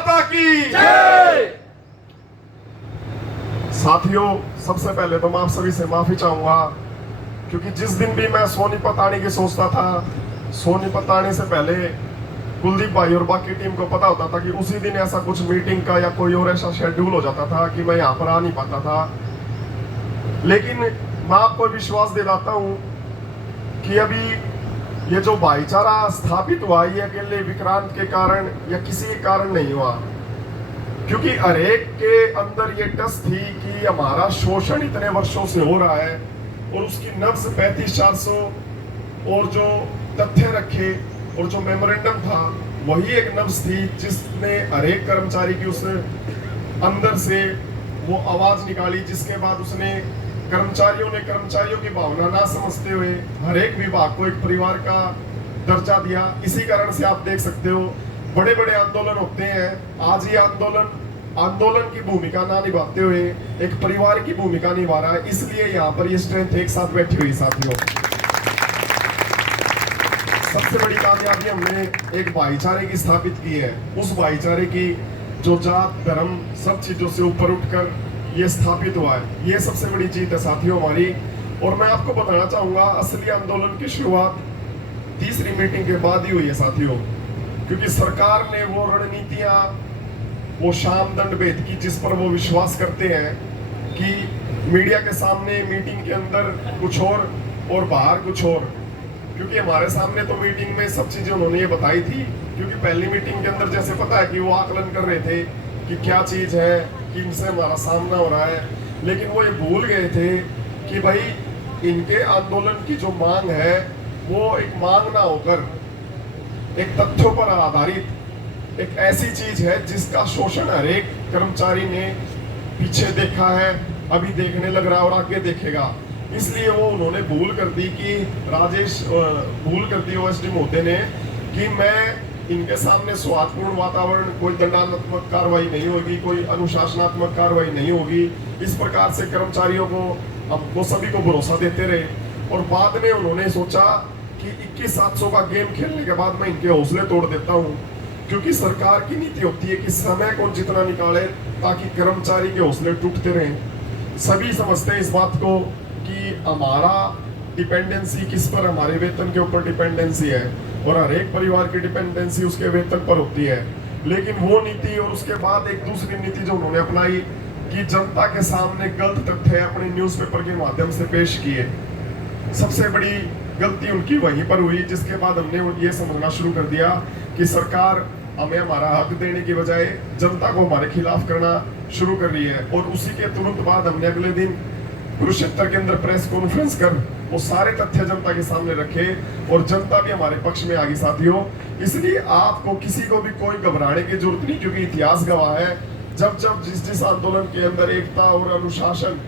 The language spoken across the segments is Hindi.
माता की जय। साथियों, सबसे पहले तो मैं आप सभी से माफी चाहूंगा क्योंकि जिस दिन भी मैं सोनीपत आने की सोचता था, सोनीपत आने से पहले कुलदीप भाई और बाकी टीम को पता होता था कि उसी दिन ऐसा कुछ मीटिंग का या कोई और ऐसा शेड्यूल हो जाता था कि मैं यहाँ पर आ नहीं पाता था। लेकिन मैं आपको विश्वास दिलाता हूँ कि अभी ये जो भाईचारा स्थापित हुआ ये अकेले विक्रांत के कारण या किसी के कारण नहीं हुआ, क्योंकि हरेक के अंदर ये टस थी कि हमारा शोषण इतने वर्षों से हो रहा है और उसकी नब्ज 35-400 और जो तथ्य रखे और जो मेमोरेंडम था वही एक नब्ज थी जिसने हरेक कर्मचारी की उस अंदर से वो आवाज निकाली, जिसके बाद उसने कर्मचारियों की भावना ना समझते हुए हरेक विभाग को एक परिवार का दर्जा दिया। इसी कारण से आप देख सकते हो बड़े बड़े आंदोलन होते हैं, आज ये आंदोलन की भूमिका ना निभाते हुए एक परिवार की भूमिका निभा रहा है। इसलिए यहाँ पर ये स्ट्रेंथ एक साथ बैठी हुई। साथियों, सबसे बड़ी कामयाबी हमने एक भाईचारे की स्थापित की है। उस भाईचारे की जो जात धर्म सब चीजों से ऊपर उठकर ये स्थापित हुआ है, ये सबसे बड़ी जीत है साथियों हमारी। और मैं आपको बताना चाहूंगा असली आंदोलन की शुरुआत तीसरी मीटिंग के बाद ही हुई है साथियों, क्योंकि सरकार ने वो रणनीतियां, वो शाम दंड भेद की जिस पर वो विश्वास करते हैं कि मीडिया के सामने मीटिंग के अंदर कुछ और बाहर कुछ और। क्योंकि हमारे सामने तो मीटिंग में सब चीजें उन्होंने ये बताई थी, क्योंकि पहली मीटिंग के अंदर जैसे पता है कि वो आकलन कर रहे थे कि क्या चीज है कि इनसे हमारा सामना हो रहा है, लेकिन वो ये भूल गए थे कि भाई इनके आंदोलन की जो मांग है वो एक मांग ना होकर एक तथ्यों पर आधारित एक ऐसी चीज है जिसका शोषण हर एक कर्मचारी ने पीछे देखा है, अभी देखने लग रहा है और आगे देखेगा। इसलिए वो उन्होंने भूल कर दी कि भूल कर दी ओएसडी महोदय ने कि मैं इनके सामने स्वादपूर्ण वातावरण, कोई दंडात्मक कार्रवाई नहीं होगी, कोई अनुशासनात्मक कार्रवाई नहीं होगी। इस प्रकार से कर्मचारियों को हमको सभी को भरोसा देते रहे और बाद में उन्होंने सोचा कि 21-700 का गेम खेलने के बाद मैं इनके हौसले तोड़ देता हूँ, क्योंकि सरकार की नीति होती है कि समय को जितना निकाले ताकि कर्मचारी के हौसले टूटते रहें। सभी समझते हैं इस बात को कि हमारा डिपेंडेंसी किस पर, हमारे वेतन के ऊपर डिपेंडेंसी है और हर एक परिवार की डिपेंडेंसी उसके वेतन पर होती है। लेकिन वो नीति और उसके बाद एक दूसरी नीति जो उन्होंने अपनाई कि जनता के सामने गलत तथ्य अपने न्यूज़पेपर के माध्यम से पेश किए, सबसे बड़ी गलती उनकी वहीं पर हुई, जिसके बाद हमने ये समझना शुरू कर दिया कि सरकार हमें हमारा हक देने की बजाय जनता को हमारे खिलाफ करना शुरू कर रही है। और उसी के तुरंत बाद हमने अगले दिन कुरुक्षेत्र के अंदर प्रेस कॉन्फ्रेंस कर वो सारे तथ्य जनता के सामने रखे और जनता भी हमारे पक्ष में आ गई साथियों। इसलिए आपको किसी को भी कोई घबराने की जरूरत नहीं, क्योंकि इतिहास गवाह है जब जिस आंदोलन के अंदर एकता और अनुशासन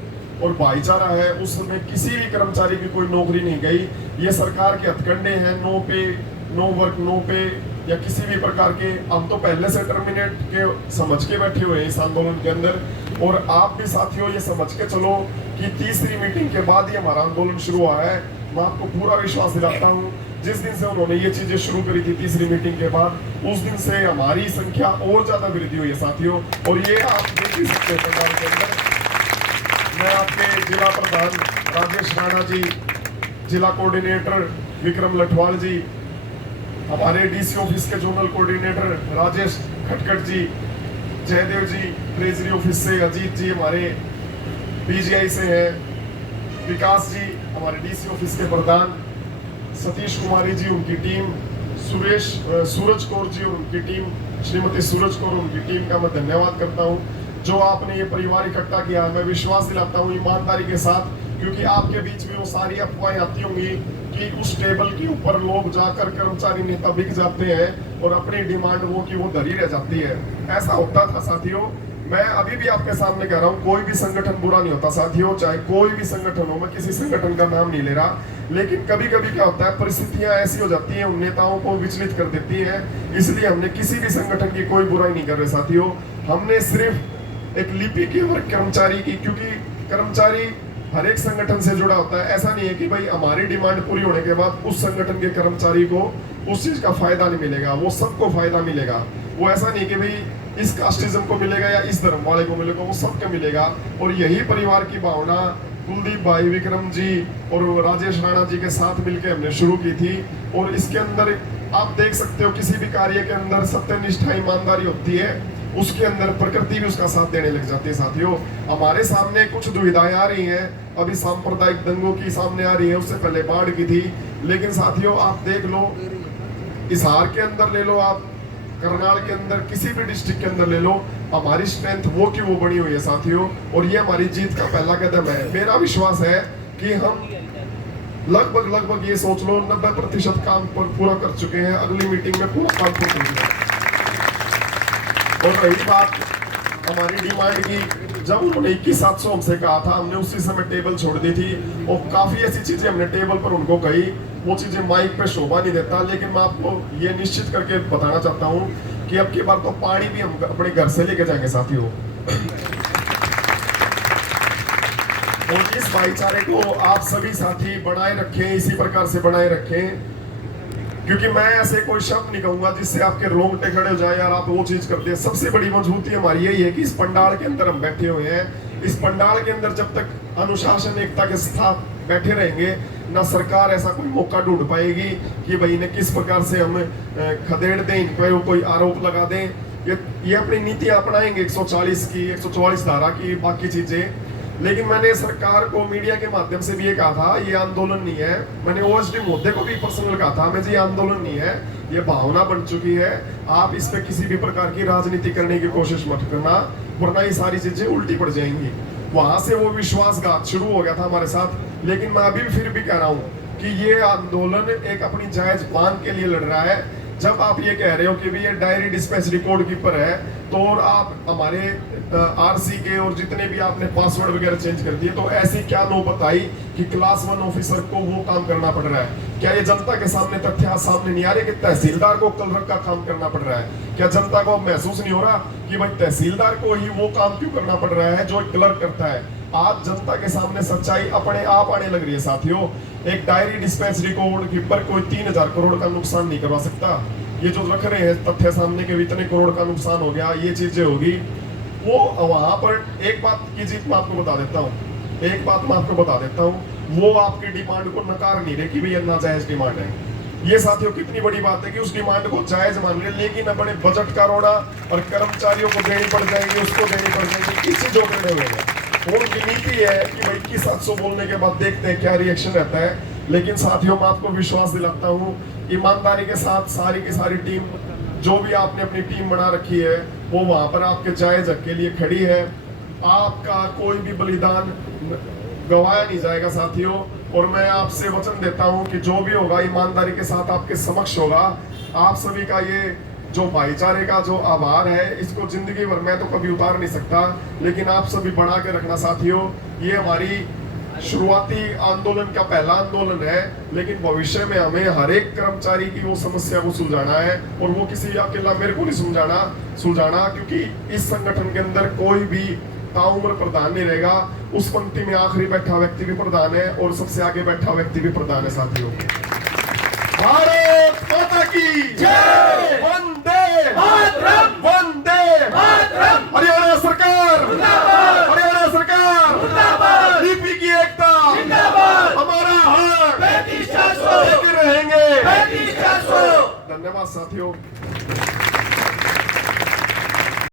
और भाईचारा है उसमें किसी भी कर्मचारी की कोई नौकरी नहीं गई। ये सरकार के हथकंडे हैं, नो पे, नो वर्क, नो पे या किसी भी प्रकार के, हम तो पहले से टर्मिनेट के समझ के बैठे हुए हैं इस आंदोलन के अंदर। और आप भी साथियों ये समझ के चलो कि तीसरी मीटिंग के बाद ही हमारा आंदोलन शुरू हुआ है। मैं आपको पूरा विश्वास दिलाता हूँ जिस दिन से उन्होंने ये चीजें शुरू करी थी तीसरी मीटिंग के बाद, उस दिन से हमारी संख्या और ज्यादा वृद्धि हुई है साथियों। और ये आप देख ही सकते हैं पंडाल के अंदर। मैं आपके जिला प्रधान राजेश राणा जी, जिला कोऑर्डिनेटर विक्रम लठवाल जी, हमारे डीसी ऑफिस के जोनल कोऑर्डिनेटर राजेश खटखट जी, जयदेव जी ट्रेजरी ऑफिस से, अजीत जी हमारे पीजीआई से है, विकास जी हमारे डीसी ऑफिस के प्रधान, सतीश कुमारी जी उनकी टीम, सूरज कौर जी और उनकी टीम, श्रीमती सूरज कौर उनकी टीम का मैं धन्यवाद करता हूं जो आपने ये परिवार इकट्ठा किया। मैं विश्वास दिलाता हूं ईमानदारी के साथ, क्योंकि आपके बीच में वो सारी अफवाहें आती होंगी कि उस टेबल के ऊपर लोग जाकर कर्मचारी नेता बिक जाते हैं और अपनी डिमांड वो की वो धरी रह जाती है। ऐसा होता था साथियों। मैं अभी भी आपके सामने कह रहा हूँ, कोई भी संगठन बुरा नहीं होता साथियों, चाहे कोई भी संगठन हो, मैं किसी संगठन का नाम नहीं ले रहा, लेकिन कभी कभी क्या होता है परिस्थितियां ऐसी हो जाती हैं उन नेताओं को विचलित कर देती हैं। इसलिए हमने किसी भी संगठन की कोई बुराई नहीं कर रहे साथियों, हमने सिर्फ एक लिपि की और कर्मचारी की, क्योंकि कर्मचारी हर एक संगठन से जुड़ा होता है। ऐसा नहीं है कि भाई हमारी डिमांड पूरी होने के बाद उस संगठन के कर्मचारी को उस चीज का फायदा नहीं मिलेगा, वो सबको फायदा मिलेगा। वो ऐसा नहीं कि भाई इस कास्टिज्म को मिलेगा या इस धर्म वाले को मिलेगा, वो सबको मिलेगा। और यही परिवार की भावना कुलदीप भाई, विक्रम जी और राजेश राणा जी के साथ मिलकर हमने शुरू की थी। और इसके अंदर आप देख सकते हो किसी भी कार्य के अंदर सत्यनिष्ठा, ईमानदारी होती है, उसके अंदर प्रकृति भी उसका साथ देने लग जाती है। साथियों, हमारे सामने कुछ दुविधाएं आ रही हैं, अभी सांप्रदायिक दंगों की सामने आ रही है, उससे पहले बाढ़ की थी। लेकिन साथियों आप देख लो, हिसार के अंदर ले लो, आप करनाल के अंदर किसी भी डिस्ट्रिक्ट के अंदर ले लो, हमारी स्ट्रेंथ वो की वो बनी हुई है साथियों। और ये हमारी जीत का पहला कदम है। मेरा विश्वास है कि हम लगभग ये सोच लो 90% काम पर पूरा कर चुके हैं। अगली मीटिंग में पूरा काम पूरा करेंगे। और रही बात हमारी डिमांड की, जब उन्होंने 21,700 हमसे कहा था, हमने उसी समय टेबल छोड़ दी थी। और काफी ऐसी चीजें हमने टेबल पर उनको कही, वो चीजें माइक पे शोभा नहीं देता, लेकिन मैं आपको ये निश्चित करके बताना चाहता हूँ कि अब की बार तो पानी भी हम अपने घर से लेके जाएंगे साथियों। और इस भाईचारे को आप सभी साथी बनाए रखें, इसी प्रकार से बनाए रखें, क्योंकि मैं ऐसे कोई शब्द नहीं कहूंगा जिससे आपके रोंगटे खड़े हो जाए यार आप वो चीज करते हैं। सबसे बड़ी मजबूती हमारी यही है कि इस पंडाल के अंदर हम बैठे हुए हैं। इस पंडाल के अंदर जब तक अनुशासन, एकता के साथ बैठे रहेंगे, ना सरकार ऐसा कोई मौका ढूंढ पाएगी कि भाई इन्हें किस प्रकार से हम खदेड़ दें, इन पर कोई आरोप लगा दें। ये अपनी नीतियां अपनाएंगे 140 की, 144 धारा की, बाकी चीजें। लेकिन मैंने सरकार को मीडिया के माध्यम से भी ये कहा था, ये आंदोलन नहीं है। मैंने ओएसडी मोदी को भी पर्सनल कहा था, मैं जी आंदोलन नहीं है, ये भावना बन चुकी है। आप इस पे किसी भी प्रकार की राजनीति करने की कोशिश मत करना, वरना ये सारी चीजें उल्टी पड़ जाएंगी। वहां से वो विश्वासघात शुरू हो गया था हमारे साथ। लेकिन मैं अभी फिर भी कह रहा हूँ कि ये आंदोलन एक अपनी जायज मांग के लिए लड़ रहा है। जब आप ये कह रहे हो कि भी ये डायरी डिस्पैच रिकॉर्ड कीपर है, तो और आप हमारे आरसी के और जितने भी आपने पासवर्ड वगैरह चेंज कर दिए, तो ऐसी क्या नौबत आई कि क्लास 1 ऑफिसर को वो काम करना पड़ रहा है? क्या ये जनता के सामने तथ्य सामने नहीं आ रहे कि तहसीलदार को क्लर्क का काम करना पड़ रहा है? क्या जनता को महसूस नहीं हो रहा कि भाई तहसीलदार को ही वो काम क्यों करना पड़ रहा है जो क्लर्क करता है? आज जनता के सामने सच्चाई अपने आप आने लग रही है साथियों। एक डायरी डिस्पैच रिकॉर्ड कीपर कोई 3,000 करोड़ का नुकसान नहीं करवा सकता। ये जो रख रहे हैं तथ्य सामने के इतने करोड़ का नुकसान हो गया, ये चीजें होगी, वो वहां पर एक बात की जीत मैं आपको बता देता हूँ, एक बात मैं आपको बता देता हूँ, वो आपकी डिमांड को नकार नहीं रहे कि भाई नाजायज डिमांड है। ये साथियों कितनी बड़ी बात है कि उस डिमांड को जायज मान रहे, लेकिन अपने बजट का रोड़ा और कर्मचारियों को देनी पड़ जाएगी, उसको देनी पड़ जाएगी, इसी जो करने हुए हैं। उनकी नीति है कि भाई 21,700 बोलने के बाद देखते हैं क्या रिएक्शन रहता है। लेकिन साथियों मैं आपको विश्वास दिलाता हूँ, ईमानदारी के साथ सारी की सारी टीम, जो भी आपने अपनी टीम बना रखी है, वो वहां पर आपके जायज हक के लिए खड़ी है। आपका कोई भी बलिदान गवाया नहीं जाएगा साथियों। और मैं आपसे वचन देता हूं कि जो भी होगा ईमानदारी के साथ आपके समक्ष होगा। आप सभी का ये जो भाईचारे का जो आभार है, इसको जिंदगी भर मैं तो कभी उतार नहीं सकता, लेकिन आप सभी बढ़ा के रखना साथियों। ये हमारी शुरुआती आंदोलन का पहला आंदोलन है, लेकिन भविष्य में हमें हर एक कर्मचारी की वो समस्या को सुलझाना है। और वो किसी अकेला मेरे को नहीं सुलझाना, क्योंकि इस संगठन के अंदर कोई भी ताउम्र प्रधान नहीं रहेगा। उस पंक्ति में आखिरी बैठा व्यक्ति भी प्रधान है और सबसे आगे बैठा व्यक्ति भी प्रधान है साथियों। भारत माता की जय, वंदे मातरम, वंदे मातरम, हरियाणा सरकार जिंदाबाद, हरियाणा सरकार जिंदाबाद, लीपी की एकता जिंदाबाद, हमारा हाथ 35,700 लेके रहेंगे 35,700। धन्यवाद साथियों।